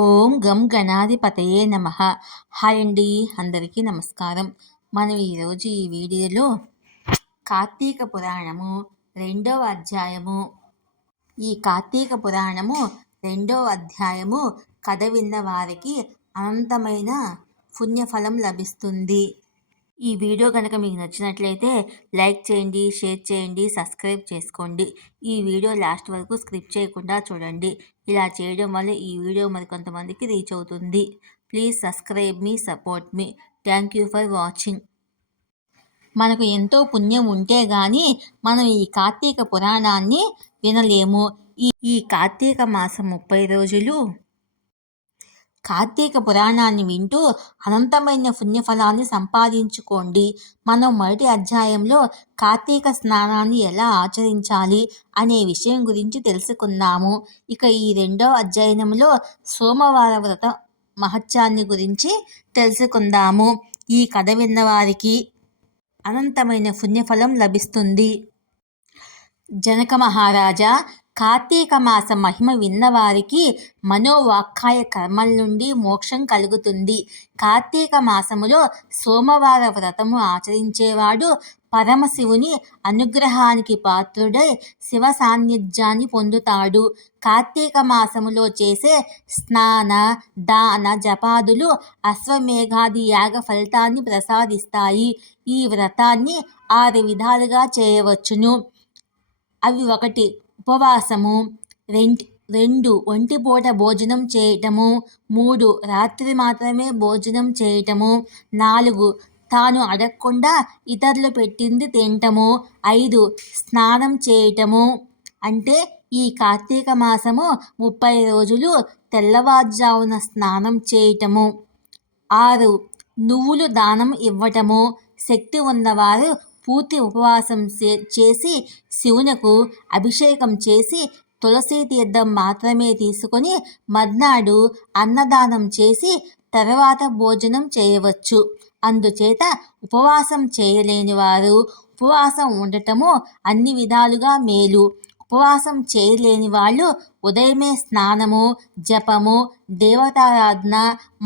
ఓం గం గణాధిపతయే నమః. హాయ్ అండి, అందరికీ నమస్కారం. మనం ఈరోజు ఈ వీడియోలో కార్తీక పురాణము రెండవ అధ్యాయము కార్తీక పురాణము రెండవ అధ్యాయము కథ విన్న వారికి అనంతమైన పుణ్యఫలం లభిస్తుంది. ఈ వీడియో కనుక మీకు నచ్చినట్లయితే లైక్ చేయండి, షేర్ చేయండి, సబ్స్క్రైబ్ చేసుకోండి. ఈ వీడియో లాస్ట్ వరకు స్కిప్ చేయకుండా చూడండి. ఇలా చేయడం వల్ల ఈ వీడియో మరికొంతమందికి రీచ్ అవుతుంది. Please subscribe me, support me. Thank you for watching. మనకు ఎంతో పుణ్యం ఉంటే గాని మనం ఈ కార్తీక పురాణాన్ని వినలేము. ఈ కార్తీక మాసం 30 రోజులు కార్తీక పురాణాన్ని వింటూ అనంతమైన పుణ్యఫలాన్ని సంపాదించుకోండి. మనం మొదటి అధ్యాయంలో కార్తీక స్నానాన్ని ఎలా ఆచరించాలి అనే విషయం గురించి తెలుసుకున్నాము. ఇక ఈ రెండవ అధ్యాయంలో సోమవార వ్రత మహత్యాన్ని గురించి తెలుసుకుందాము. ఈ కథ విన్నవారికి అనంతమైన పుణ్యఫలం లభిస్తుంది. జనక మహారాజా, కార్తీక మాస మహిమ విన్నవారికి మనోవాక్కాయ కర్మల నుండి మోక్షం కలుగుతుంది. కార్తీక మాసములో సోమవార వ్రతము ఆచరించేవాడు పరమశివుని అనుగ్రహానికి పాత్రుడై శివ సాన్నిధ్యాన్ని పొందుతాడు. కార్తీక మాసములో చేసే స్నాన, దాన, జపాదులు అశ్వమేఘాది యాగ ఫలితాన్ని ప్రసాదిస్తాయి. ఈ వ్రతాన్ని 6 విధాలుగా చేయవచ్చును. అవి: 1. ఉపవాసము, 2. ఒంటిపూట భోజనం చేయటము, 3. రాత్రి మాత్రమే భోజనం చేయటము, 4. తాను అడగకుండా ఇతరులు పెట్టింది తినటము, 5. స్నానం చేయటము. అంటే ఈ కార్తీక మాసము 30 రోజులు తెల్లవారుజామున స్నానం చేయటము. 6. నువ్వులు దానం ఇవ్వటము. శక్తి ఉన్నవారు పూర్తి ఉపవాసం చేసి శివునకు అభిషేకం చేసి తులసీ తీర్థం మాత్రమే తీసుకొని మర్నాడు అన్నదానం చేసి తర్వాత భోజనం చేయవచ్చు. అందుచేత ఉపవాసం చేయలేని వారు ఉపవాసం ఉండటము అన్ని విధాలుగా మేలు. ఉపవాసం చేయలేని వాళ్ళు ఉదయమే స్నానము, జపము, దేవతారాధన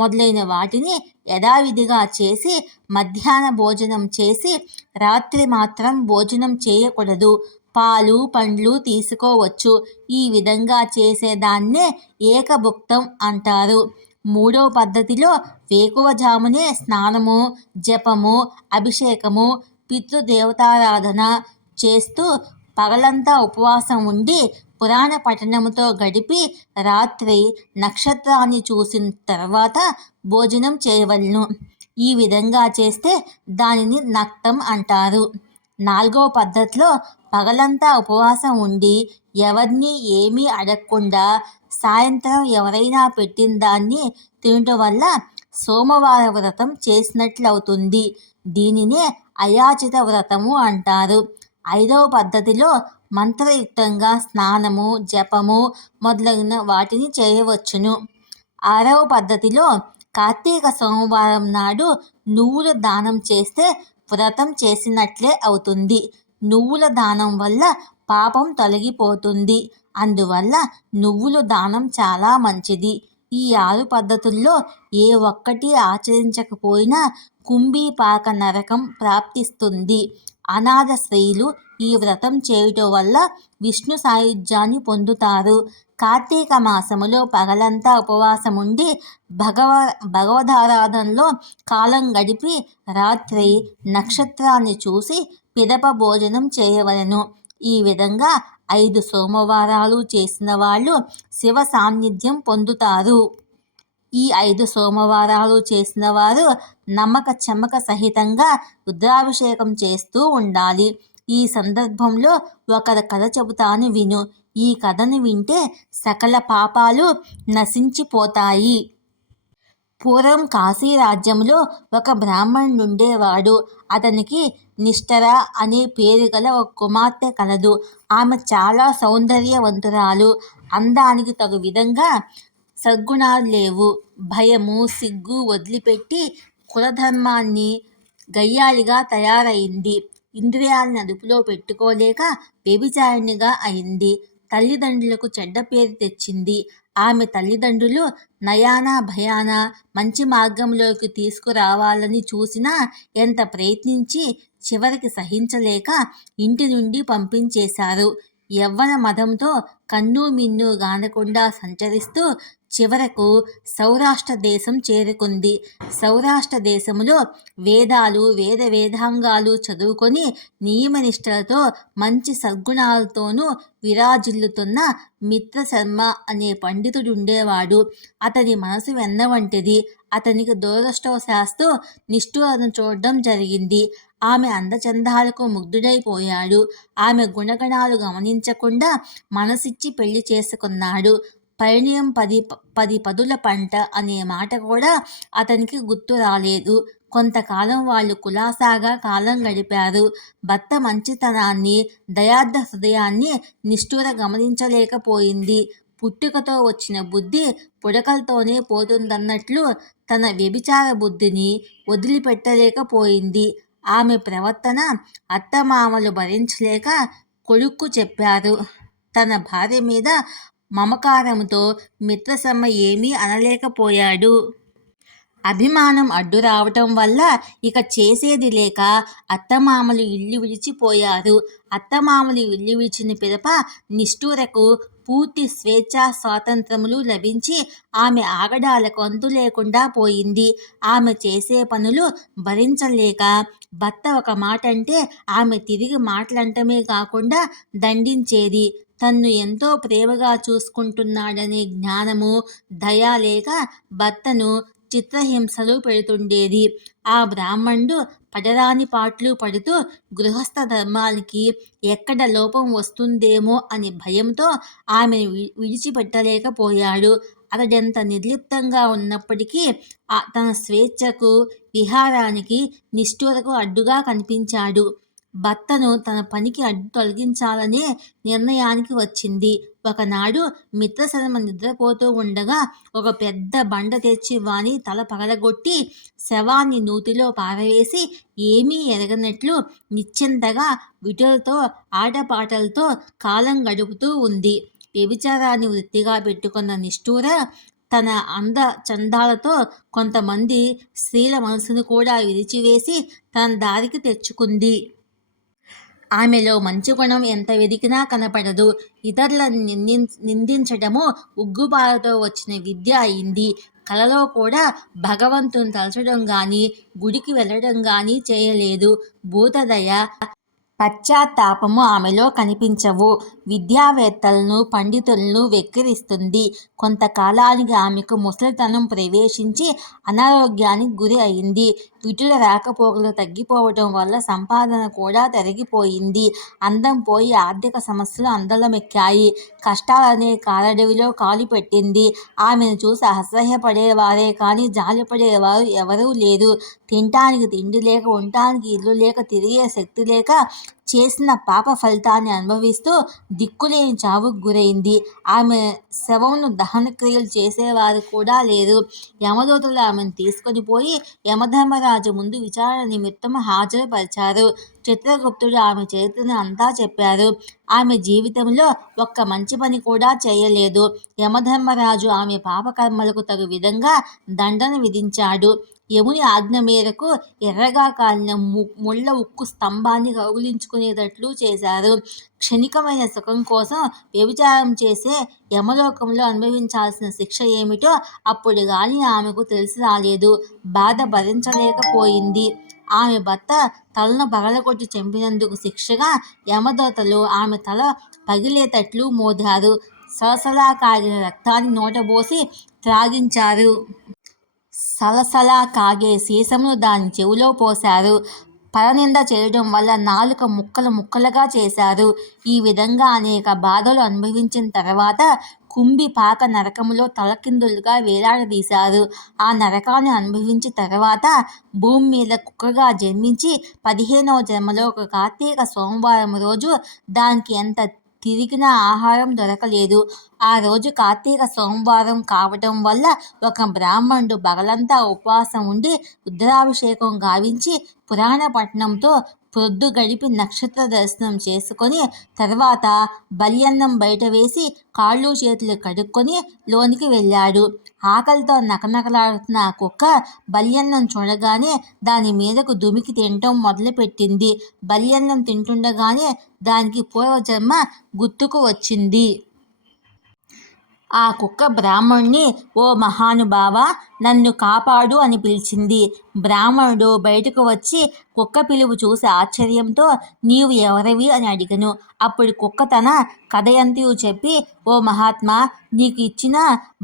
మొదలైన వాటిని యథావిధిగా చేసి మధ్యాహ్న భోజనం చేసి రాత్రి మాత్రం భోజనం చేయకూడదు. పాలు, పండ్లు తీసుకోవచ్చు. ఈ విధంగా చేసేదాన్నే ఏకభుక్తం అంటారు. 3వ పద్ధతిలో వేకువజామునే స్నానము, జపము, అభిషేకము, పితృదేవతారాధన చేస్తూ పగలంతా ఉపవాసం ఉండి పురాణ పఠనముతో గడిపి రాత్రి నక్షత్రాన్ని చూసిన తర్వాత భోజనం చేయవలెను. ఈ విధంగా చేస్తే దానిని నక్తం అంటారు. 4వ పద్ధతిలో పగలంతా ఉపవాసం ఉండి ఎవరిని ఏమీ అడగకుండా సాయంత్రం ఎవరైనా పెట్టిన దాన్ని తినటం వల్ల సోమవార వ్రతం చేసినట్లవుతుంది. దీనినే అయాచిత వ్రతము అంటారు. 5వ పద్ధతిలో మంత్రయుక్తంగా స్నానము, జపము మొదలైన వాటిని చేయవచ్చును. 6వ పద్ధతిలో కార్తీక సోమవారం నాడు నువ్వుల దానం చేస్తే వ్రతం చేసినట్లే అవుతుంది. నువ్వుల దానం వల్ల పాపం తొలగిపోతుంది. అందువల్ల నువ్వులు దానం చాలా మంచిది. ఈ 6 పద్ధతుల్లో ఏ ఒక్కటి ఆచరించకపోయినా కుంభీపాక నరకం ప్రాప్తిస్తుంది. అనాథ స్త్రీలు ఈ వ్రతం చేయటం వల్ల విష్ణు సాయుధ్యాన్ని పొందుతారు. కార్తీక మాసములో పగలంతా ఉపవాసముండి భగవదారాధనలో కాలం గడిపి రాత్రి నక్షత్రాన్ని చూసి పిదప భోజనం చేయవలెను. ఈ విధంగా 5 సోమవారాలు చేసిన వాళ్ళు శివ సాన్నిధ్యం పొందుతారు. ఈ 5 సోమవారాలు చేసిన వారు నమ్మక చెమ్మక సహితంగా రుద్రాభిషేకం చేస్తూ ఉండాలి. ఈ సందర్భంలో ఒక కథ చెబుతాను విను. ఈ కథను వింటే సకల పాపాలు నశించిపోతాయి. పూర్వం కాశీ రాజ్యంలో ఒక బ్రాహ్మణుడుండేవాడు. అతనికి నిష్టర అనే పేరు గల ఒక కుమార్తె కలదు. ఆమె చాలా సౌందర్యవంతురాలు. అందానికి తగు విధంగా సద్గుణాలు లేవు. భయము, సిగ్గు వదిలిపెట్టి కులధర్మాన్ని గయ్యాళిగా తయారైంది. ఇంద్రియాలను అదుపులో పెట్టుకోలేక వ్యభిచారిణిగా అయింది. తల్లిదండ్రులకు చెడ్డ పేరు తెచ్చింది. ఆమె తల్లిదండ్రులు నయానా భయాన మంచి మార్గంలోకి తీసుకురావాలని చూసినా ఎంత ప్రయత్నించి చివరికి సహించలేక ఇంటి నుండి పంపించేశారు. యవ్వన మదంతో కన్ను మిన్ను గానకుండా సంచరిస్తూ చివరకు సౌరాష్ట్ర దేశం చేరుకుంది. సౌరాష్ట్ర దేశంలో వేదాలు వేదాంగాలు చదువుకొని నియమనిష్టలతో మంచి సద్గుణాలతోనూ విరాజిల్లుతున్న మిత్రశర్మ అనే పండితుడుండేవాడు. అతని మనసు వెన్నవంటిది. అతనికి దురదృష్టవశాత్తు నిష్ఠూరను చూడడం జరిగింది. ఆమె అందచందాలకు ముగ్ధుడైపోయాడు. ఆమె గుణగణాలు గమనించకుండా మనసిచ్చి పెళ్లి చేసుకున్నాడు. పరిణయం పది పదుల పంట అనే మాట కూడా అతనికి గుర్తు రాలేదు. కొంతకాలం వాళ్ళు కులాసాగా కాలం గడిపారు. భర్త మంచితనాన్ని, దయార్థ హృదయాన్ని నిష్ఠూర గమనించలేకపోయింది. పుట్టుకతో వచ్చిన బుద్ధి పుడకలతోనే పోతుందన్నట్లు తన వ్యభిచార బుద్ధిని వదిలిపెట్టలేకపోయింది. ఆమె ప్రవర్తన అత్తమామలు భరించలేక కొడుక్కు చెప్పారు. తన భార్య మీద మమకారంతో మిత్రశర్మ ఏమీ అనలేకపోయాడు. అభిమానం అడ్డు రావటం వల్ల ఇక చేసేది లేక అత్తమామలు ఇల్లు విడిచిపోయారు. అత్తమామలు ఇల్లు విడిచిన పిదప నిష్ఠూరకు పూర్తి స్వేచ్ఛా స్వాతంత్రములు లభించి ఆమె ఆగడాలకు అంతు లేకుండా పోయింది. ఆమె చేసే పనులు భరించలేక భర్త ఒక మాట అంటే ఆమె తిరిగి మాటలంటమే కాకుండా దండించేది. తన్ను ఎంతో ప్రేమగా చూసుకుంటున్నాడనే జ్ఞానము, దయ లేక భర్తను చిత్రహింసలు పెడుతుండేది. ఆ బ్రాహ్మణుడు పడరాని పాట్లు పడుతూ గృహస్థ ధర్మానికి ఎక్కడ లోపం వస్తుందేమో అని భయంతో ఆమెను విడిచిపెట్టలేకపోయాడు. అతడెంత నిర్లిప్తంగా ఉన్నప్పటికీ తన స్వేచ్ఛకు, విహారానికి నిష్ఠూరకు అడ్డుగా కనిపించాడు. భర్తను తన పనికి అడ్డు తొలగించాలనే నిర్ణయానికి వచ్చింది. ఒకనాడు మిత్రశర్మ నిద్రపోతూ ఉండగా ఒక పెద్ద బండ తెచ్చి వాని తల పగలగొట్టి శవాన్ని నూతిలో పారవేసి ఏమీ ఎరగనట్లు నిశ్చింతగా విటులతో ఆటపాటలతో కాలం గడుపుతూ ఉంది. వ్యభిచారాన్ని వృత్తిగా పెట్టుకున్న నిష్ఠూర తన అంద చందాలతో కొంతమంది స్త్రీల మనసును కూడా విరిచివేసి తన దారికి తెచ్చుకుంది. ఆమెలో మంచి గుణం ఎంత వెదికినా కనపడదు. ఇతరులను నిందించడము ఉగ్గుపాలతో వచ్చిన విద్య అయింది. కలలో కూడా భగవంతుని తలచడం గాని, గుడికి వెళ్ళడం గాని చేయలేదు. భూతదయ, పశ్చాత్తాపము ఆమెలో కనిపించవు. విద్యావేత్తలను, పండితులను వెక్కిరిస్తుంది. కొంతకాలానికి ఆమెకు ముసలితనం ప్రవేశించి అనారోగ్యానికి గురి అయింది. విటుల రాకపోకలు తగ్గిపోవటం వల్ల సంపాదన కూడా తరిగిపోయింది. అందం పోయి ఆర్థిక సమస్యలు అందలమెక్కాయి. కష్టాలనే కారడవిలో కాలు పెట్టింది. ఆమెను చూసి అసహ్యపడేవారే కానీ జాలిపడేవారు ఎవరూ లేరు. తినటానికి తిండి లేక, ఉండటానికి ఇల్లు లేక, తిరిగే శక్తి లేక చేసిన పాప ఫలితాన్ని అనుభవిస్తూ దిక్కులేని చావుకు గురైంది. ఆమె శవంను దహనక్రియలు చేసేవారు కూడా లేరు. యమదూతలు ఆమెను తీసుకొని పోయి యమధర్మరాజు ముందు విచారణ నిమిత్తం హాజరుపరిచారు. చిత్రగుప్తుడు ఆమె చరిత్రను అంతా చెప్పారు. ఆమె జీవితంలో ఒక్క మంచి పని కూడా చేయలేదు. యమధర్మరాజు ఆమె పాపకర్మలకు తగు విధంగా దండన విధించాడు. యముని ఆజ్ఞ మేరకు ఎర్రగా కాలిన ముళ్ళ ఉక్కు స్తంభాన్ని కౌగిలించుకునేటట్లు చేశారు. క్షణికమైన సుఖం కోసం వ్యభిచారం చేసే యమలోకంలో అనుభవించాల్సిన శిక్ష ఏమిటో అప్పుడు గాని ఆమెకు తెలిసి రాలేదు. బాధ భరించలేకపోయింది. ఆమె భర్త తలను పగలగొట్టి చంపినందుకు శిక్షగా యమదూతలు ఆమె తల పగిలేటట్లు మోదారు. సలసలా కాగిన రక్తాన్ని నోటబోసి త్రాగించారు. సలసలా కాగే సీసమును దాని చెవిలో పోశారు. పరనింద చేయడం వల్ల నాలుక ముక్కలు ముక్కలుగా చేశారు. ఈ విధంగా అనేక బాధలు అనుభవించిన తర్వాత కుంభి పాక నరకములో తలకిందులుగా వేలాడదీశారు. ఆ నరకాన్ని అనుభవించిన తర్వాత భూమి మీద కుక్కగా జన్మించి 15వ జన్మలో ఒక కార్తీక సోమవారం రోజు దానికి ఎంత తిరిగినా ఆహారం దొరకలేదు. ఆ రోజు కార్తీక సోమవారం కావటం వల్ల ఒక బ్రాహ్మణుడు పగలంతా ఉపవాసం ఉండి రుద్రాభిషేకం గావించి పురాణపట్నంతో ప్రొద్దు గడిపి నక్షత్ర దర్శనం చేసుకొని తర్వాత బలియన్నం బయట వేసి కాళ్ళు చేతులు కడుక్కొని లోనికి వెళ్ళాడు. ఆకలితో నకనకలాడుతున్న ఆ కుక్క బలియన్నం చూడగానే దాని మీదకు దుమికి తినటం మొదలుపెట్టింది. బలియన్నం తింటుండగానే దానికి పూర్వజన్మ గుర్తుకు వచ్చింది. ఆ కుక్క బ్రాహ్మణుణ్ణి ఓ మహానుభావ, నన్ను కాపాడు అని పిలిచింది. బ్రాహ్మణుడు బయటకు వచ్చి కుక్క పిలుపు చూసి ఆశ్చర్యంతో నీవు ఎవరివి అని అడిగను. అప్పుడు కుక్క తన కథయంతయు చెప్పి ఓ మహాత్మా, నీకు ఇచ్చిన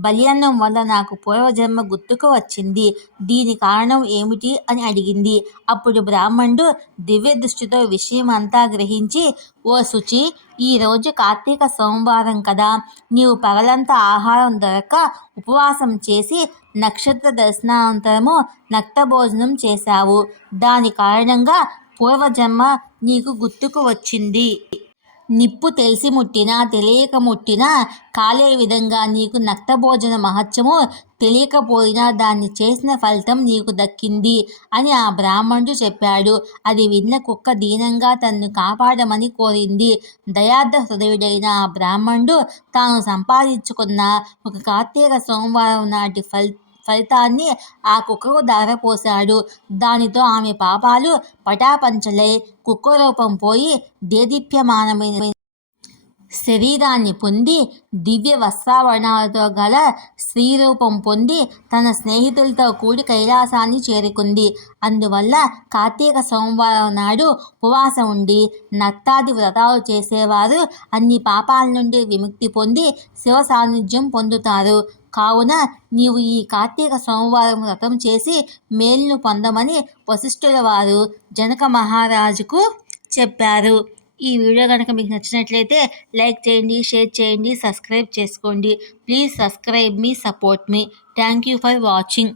బలియన్నం వల్ల నాకు పూర్వజన్మ గుర్తుకు వచ్చింది. దీని కారణం ఏమిటి అని అడిగింది. అప్పుడు బ్రాహ్మణుడు దివ్య దృష్టితో విషయం అంతా గ్రహించి ఓ శుచి, ఈరోజు కార్తీక సోమవారం కదా, నీవు పగలంతా ఆహారం దొరక్క ఉపవాసం చేసి నక్షత్ర దర్శనానంతరము నక్తభోజనం చేశావు. దాని కారణంగా పూర్వజన్మ నీకు గుర్తుకు వచ్చింది. నిప్పు తెలిసి ముట్టినా తెలియక ముట్టినా కాలే విధంగా నీకు నక్తభోజన మహత్యము తెలియకపోయినా దాన్ని చేసిన ఫలితం నీకు దక్కింది అని ఆ బ్రాహ్మణుడు చెప్పాడు. అది విన్న కుక్క దీనంగా తన్ను కాపాడమని కోరింది. దయార్థ హృదయుడైన ఆ బ్రాహ్మణుడు తాను సంపాదించుకున్న ఒక కార్తీక సోమవారం నాటి ఫలితాన్ని ఆ కుక్కకు ధారపోశాడు. దానితో ఆమె పాపాలు పటాపంచలై కుక్క రూపం పోయి దేదీప్యమానమైన శరీరాన్ని పొంది దివ్య వస్త్రాభరణాలతో గల స్త్రీరూపం పొంది తన స్నేహితులతో కూడి కైలాసాన్ని చేరుకుంది. అందువల్ల కార్తీక సోమవారం నాడు ఉపవాసం ఉండి నక్తాది వ్రతాలు చేసేవారు అన్ని పాపాల నుండి విముక్తి పొంది శివ సాన్నిధ్యం పొందుతారు. కావున నీవు ఈ కార్తీక సోమవారం వ్రతం చేసి మేలును పొందమని వశిష్ఠుల వారు జనక మహారాజుకు చెప్పారు. ఈ వీడియో కనుక మీకు నచ్చినట్లయితే లైక్ చేయండి, షేర్ చేయండి, సబ్స్క్రైబ్ చేసుకోండి. Please subscribe me, support me. Thank you for watching.